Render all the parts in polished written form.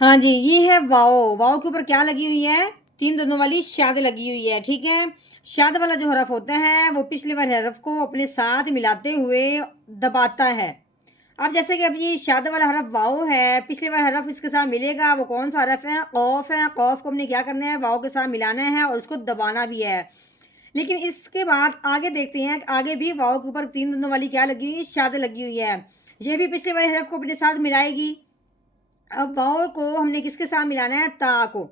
हाँ जी, ये है वाओ। वाओ के ऊपर क्या लगी हुई है? 3 दंतों वाली शाद लगी हुई है, ठीक है? शाद वाला जो हरफ होता है वो पिछले वाले हरफ को अपने साथ मिलाते हुए दबाता है। अब जैसे कि अब ये शाद वाला हरफ वाओ है, पिछले वाला हरफ इसके साथ मिलेगा, वो कौन सा हरफ है? क़ौफ़ है। क़ौफ़ को हमने क्या करना है? वाओ के साथ मिलाना है और उसको दबाना भी है। लेकिन इसके बाद आगे देखते हैं, आगे भी वाओ के ऊपर 3 दंतों वाली क्या लगी हुई है? शाद लगी हुई है। ये भी पिछले वाले हरफ को अपने साथ मिलाएगी। अब वाओ को हमने किसके साथ मिलाना है? ता को।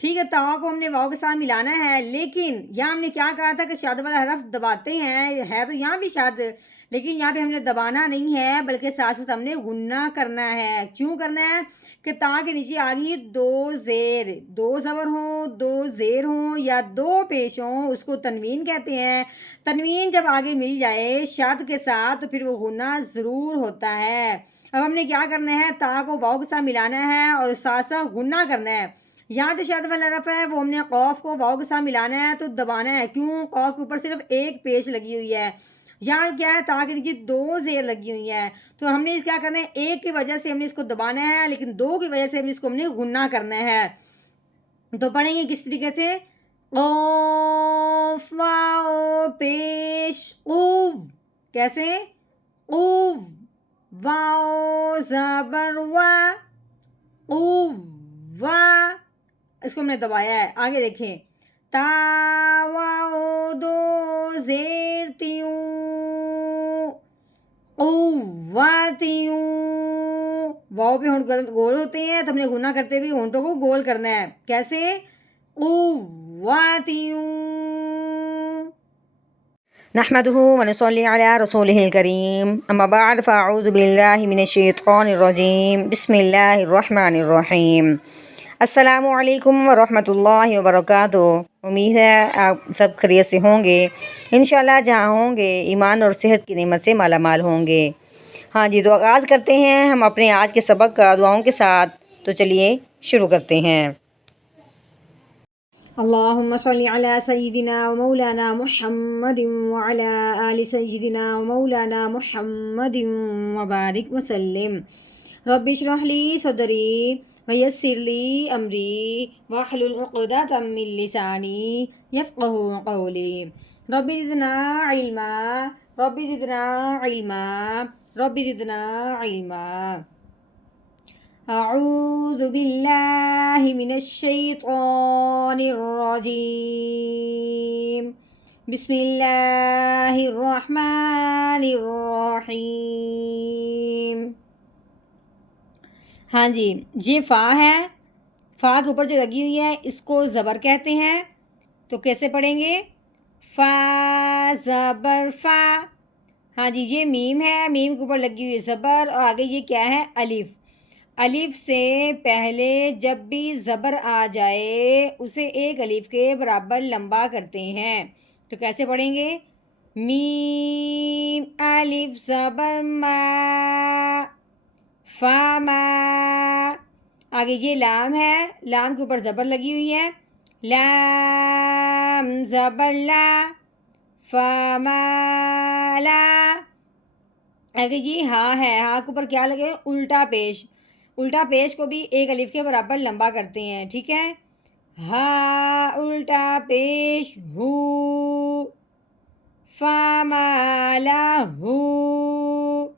ठीक है, ता को हमने वाओ के साथ मिलाना है, लेकिन यहाँ हमने क्या कहा था कि शाद वाला हरफ दबाते हैं, है तो यहाँ भी शाद, लेकिन यहाँ पे हमने दबाना नहीं है बल्कि साथ साथ हमने गुन्ना करना है। क्यों करना है? कि ता के नीचे आ गई दो ज़ेर, दो ज़बर हों, दो ज़ेर हों या दो पेश हों, उसको तनवीन कहते हैं। तनवीन जब आगे मिल जाए शाद के साथ तो फिर वो गुन्ना ज़रूर होता है। अब हमने क्या करना है? ता को वाओ के साथ मिलाना है और साथ साथ गुन्ना करना है। यहाँ जो शाद वाला हरफ है वो हमने क़ौफ़ को वाओ के साथ मिलाना है तो दबाना है। क्यों? क़ौफ़ के ऊपर सिर्फ एक पेश लगी हुई है। यहाँ क्या है? ता के नीचे दो ज़ेर लगी हुई है, तो हमने क्या करना है? एक की वजह से हमने इसको दबाना है, लेकिन दो की वजह से हमने इसको गुन्ना करना है। तो पढ़ेंगे किस तरीके से? क़ौफ़ वाओ पेश क़ुव। कैसे? क़ुव। वाओ ज़बर वा, क़ुव्वा। इसको हमने दबाया है। आगे देखें, ता वाओ दो ज़ेर त्यूं, क़ुव्वातियूं। वाओ पे होंठ गोल होते हैं तो हमने गुना करते हुए होंठों को गोल करना है। कैसे? क़ुव्वातियूं। नहमदुहु व नसल्ली अला रसूलिहिल करीम अम्मा बाद फ़अऊज़ु बिल्लाहि मिनश शैतानिर रजीम बिस्मिल्लाहिर रहमानिर रहीम। अस्सलामु अलैकुम व रहमतुल्लाहि व बरकातुहू। उम्मीद है आप सब खैरियत से होंगे। इंशाअल्लाह जहाँ होंगे ईमान और सेहत की नेमत से माला माल होंगे। हाँ जी, तो आगाज़ करते हैं हम अपने आज के सबक का दुआओं के साथ। तो चलिए शुरू करते हैं। अल्लाहुम्मा सल्ली अला सय्यिदिना व मौलाना मुहम्मदिन व अला आलि सय्यिदिना व मौलाना मुहम्मदिन व बारिक व सल्लिम। रब्बि इश्रह ली सदरी व यस्सिर ली अमरी वहलुल उक़दतम मिन लिसानी यफ़क़हू क़ौली। Rabbi ज़िदना इल्मा, rabbi ज़िदना इल्मा, rabbi ज़िदना इल्मा। अऊज़ु बिल्लाहि मिनश शैतानिर रजीम। बिस्मिल्लाहिर रहमानिर रहीम। हाँ जी, ये फ़ा है। फ़ा के ऊपर जो लगी हुई है इसको ज़बर कहते हैं। तो कैसे पढ़ेंगे? फ़ा ज़बर फ़ा। हाँ जी, ये मीम है, मीम के ऊपर लगी हुई है ज़बर और आगे ये क्या है? अलिफ। अलिफ से पहले जब भी ज़बर आ जाए उसे एक अलिफ के बराबर लंबा करते हैं। तो कैसे पढ़ेंगे? मीम अलिफ ज़बर मा, फ़ा मा। आगे ये लाम है, लाम के ऊपर ज़बर लगी हुई है। लाम ज़बर ला, फ़ा मा ला। आगे जी हाँ है, हाँ के ऊपर क्या लगे? उल्टा पेश। उल्टा पेश को भी एक अलिफ के बराबर लंबा करते हैं, ठीक है? हा उल्टा पेश हू, फा माला हू।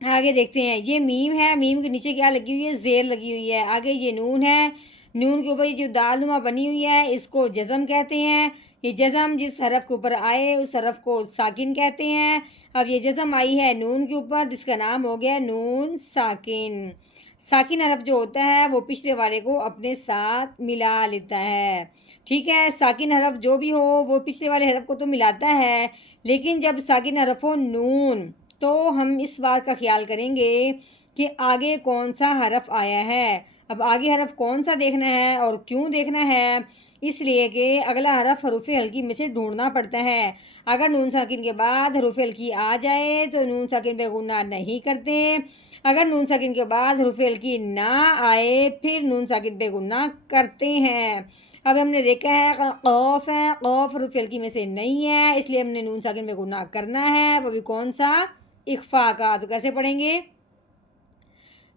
आगे देखते हैं, ये मीम है, मीम के नीचे क्या लगी हुई है? ज़ेर लगी हुई है। आगे ये नून है, नून के ऊपर ये जो दालनुमा बनी हुई है इसको जज़म कहते हैं। ये जज़म जिस हरफ के ऊपर आए उस हरफ को साकिन कहते हैं। अब ये जज़म आई है नून के ऊपर जिसका नाम हो गया नून साकिन। साकिन हरफ जो होता है वो पिछले वाले को अपने साथ मिला लेता है, ठीक है? साकिन हरफ जो भी हो वो पिछले वाले हरफ को तो मिलाता है, लेकिन जब साकिन हरफ हो नून तो हम इस बात का ख्याल करेंगे कि आगे कौन सा हरफ आया है। अब आगे हरफ कौन सा देखना है और क्यों देखना है? इसलिए कि अगला हरफ हरूफ हल्की में से ढूंढना पड़ता है। अगर नून साकिन के बाद हरूफ हल्की आ जाए तो नून साकिन पे गुन्ना नहीं करते। अगर नून साकिन के बाद हरूफ हल्की ना आए फिर नून साकिन पे गुन्ना करते हैं। अब हमने देखा है क़ौफ़ है, क़ौफ़ हरूफ हल्की में से नहीं है, इसलिए हमने नून साकिन पे गुन्ना करना है। वो भी कौन सा? इख्फ़ा का। तो कैसे पढ़ेंगे?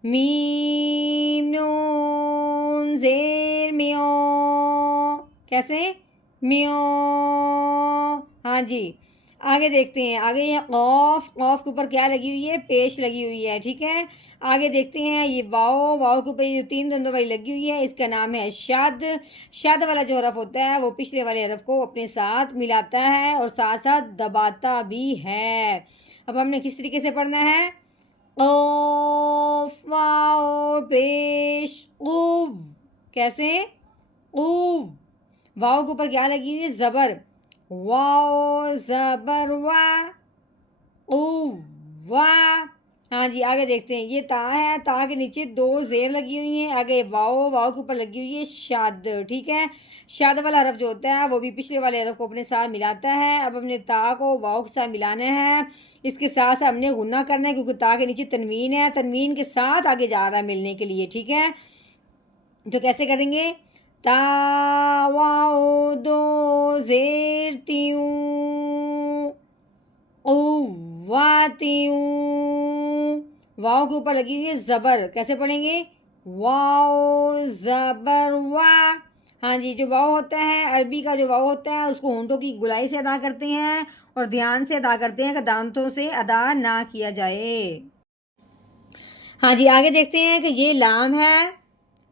मीम नून کیسے؟ میو. ہاں جی آگے دیکھتے ہیں. آگے یہ قوف. قوف کے اوپر کیا لگی ہوئی ہے؟ پیش لگی ہوئی ہے. ٹھیک ہے. آگے دیکھتے ہیں یہ واؤ. واؤ کے اوپر یہ 3 دندوں والی لگی ہوئی ہے. اس کا نام ہے شد. شد والا جو حرف ہوتا ہے وہ پچھلے والے حرف کو اپنے ساتھ ملاتا ہے اور ساتھ ساتھ دباتا بھی ہے. اب ہم نے کس طریقے سے پڑھنا ہے؟ قوف واؤ پیش قوف. کیسے؟ قوف. واؤ کے اوپر کیا لگی ہوئی ہے؟ زبر. واؤ زبر وا. قوا. ہاں جی آگے دیکھتے ہیں. یہ تا ہے. تا کے نیچے 2 زیر لگی ہوئی ہیں. آگے واؤ. واؤ کے اوپر لگی ہوئی ہے شاد. ٹھیک ہے. شاد والا حرف جو ہوتا ہے وہ بھی پچھلے والے حرف کو اپنے ساتھ ملاتا ہے. اب ہم نے تا کو واؤ کے ساتھ ملانا ہے. اس کے ساتھ ساتھ ہم نے غنہ کرنا ہے کیونکہ تا کے نیچے تنوین ہے. تنوین کے ساتھ آگے جا رہا ہے ملنے کے لیے. ٹھیک ہے. تو کیسے کریں گے؟ تا واؤ 2 زیر تیوں قواتیوں. واؤ کے اوپر لگی ہوئی ہے زبر. کیسے پڑھیں گے؟ واؤ زبر وا. ہاں جی جو واؤ ہوتا ہے عربی کا جو واؤ ہوتا ہے اس کو ہونٹوں کی گلائی سے ادا کرتے ہیں اور دھیان سے ادا کرتے ہیں کہ دانتوں سے ادا نہ کیا جائے. ہاں جی آگے دیکھتے ہیں کہ یہ لام ہے.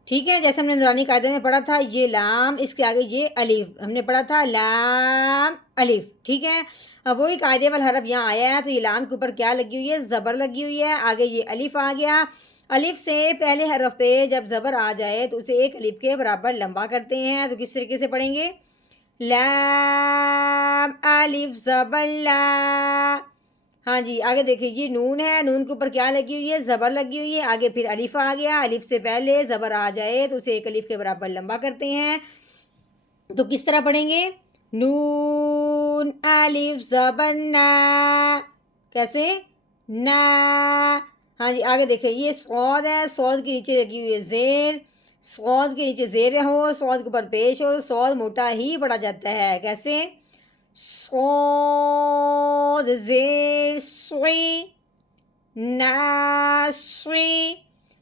ٹھیک ہے. جیسے ہم نے نورانی قاعدے میں پڑھا تھا یہ لام. اس کے آگے یہ الف. ہم نے پڑھا تھا لام الف. ٹھیک ہے. اب وہی قاعدے والا حرف یہاں آیا ہے تو یہ لام کے اوپر کیا لگی ہوئی ہے؟ زبر لگی ہوئی ہے. آگے یہ الف آ گیا. الف سے پہلے حرف پہ جب زبر آ جائے تو اسے ایک الف کے برابر لمبا کرتے ہیں. تو کس طریقے سے پڑھیں گے؟ لام الف زبر لا. ہاں جی آگے دیکھیے یہ نون ہے. نون کے اوپر کیا لگی ہوئی ہے؟ زبر لگی ہوئی ہے. آگے پھر الف آ گیا. الف سے پہلے زبر آ جائے تو اسے ایک الف کے برابر لمبا کرتے ہیں. تو کس طرح پڑھیں گے؟ نون الف زبر نا. کیسے؟ نا. ہاں جی آگے دیکھیں یہ صاد ہے. صاد کے نیچے لگی ہوئی ہے زیر. صاد کے نیچے زیر ہو صاد کے اوپر پیش ہو صاد موٹا ہی پڑھا جاتا ہے. کیسے؟ صاد زیر سوئی ناسوئی.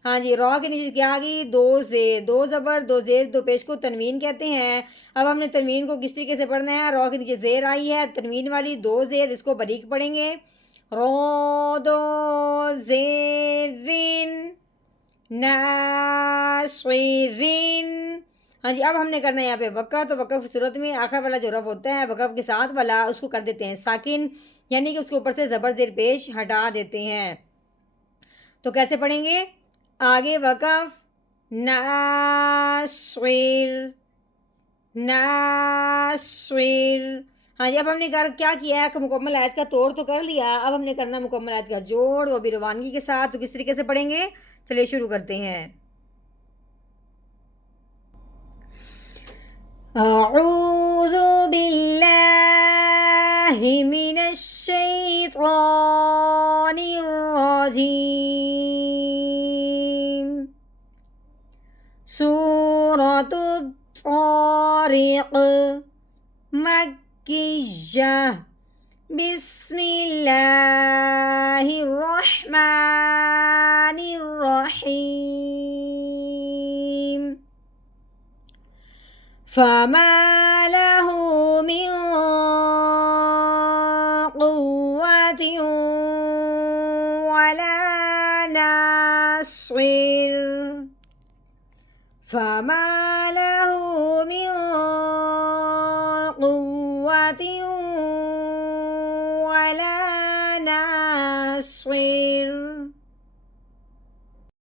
ہاں جی را کے نیچے کیا آ گئی؟ 2 زیر. 2 زبر 2 زیر 2 پیش کو تنوین کہتے ہیں. اب ہم نے تنوین کو کس طریقے سے پڑھنا ہے؟ را کے نیچے زیر آئی ہے تنوین والی 2 زیر. اس کو باریک پڑھیں گے. رو 2 زیر رین ناسوئرین. ہاں جی اب ہم نے کرنا ہے یہاں پہ وقف. تو وقف کی صورت میں آخر والا جو رف ہوتا ہے وقف کے ساتھ والا اس کو کر دیتے ہیں ساکن یعنی کہ اس کے اوپر سے زبر زیر پیش ہٹا دیتے ہیں. تو کیسے پڑھیں گے؟ آگے وقف ناسوئر ناسوئر. ہاں جی اب ہم نے کیا کیا ہے کہ مکمل آیت کا توڑ تو کر لیا. اب ہم نے کرنا مکمل آیت کا جوڑ وہ بھی روانگی کے ساتھ. تو کس طریقے سے پڑھیں گے؟ چلیے شروع کرتے ہیں. اعوذ باللہ من الشیطان الرجیم. سورۃ الطارق مکیہ. بسم اللہ الرحمن الرحیم. فما له من قوة ولا ناصر. فما له من قوة ولا ناصر.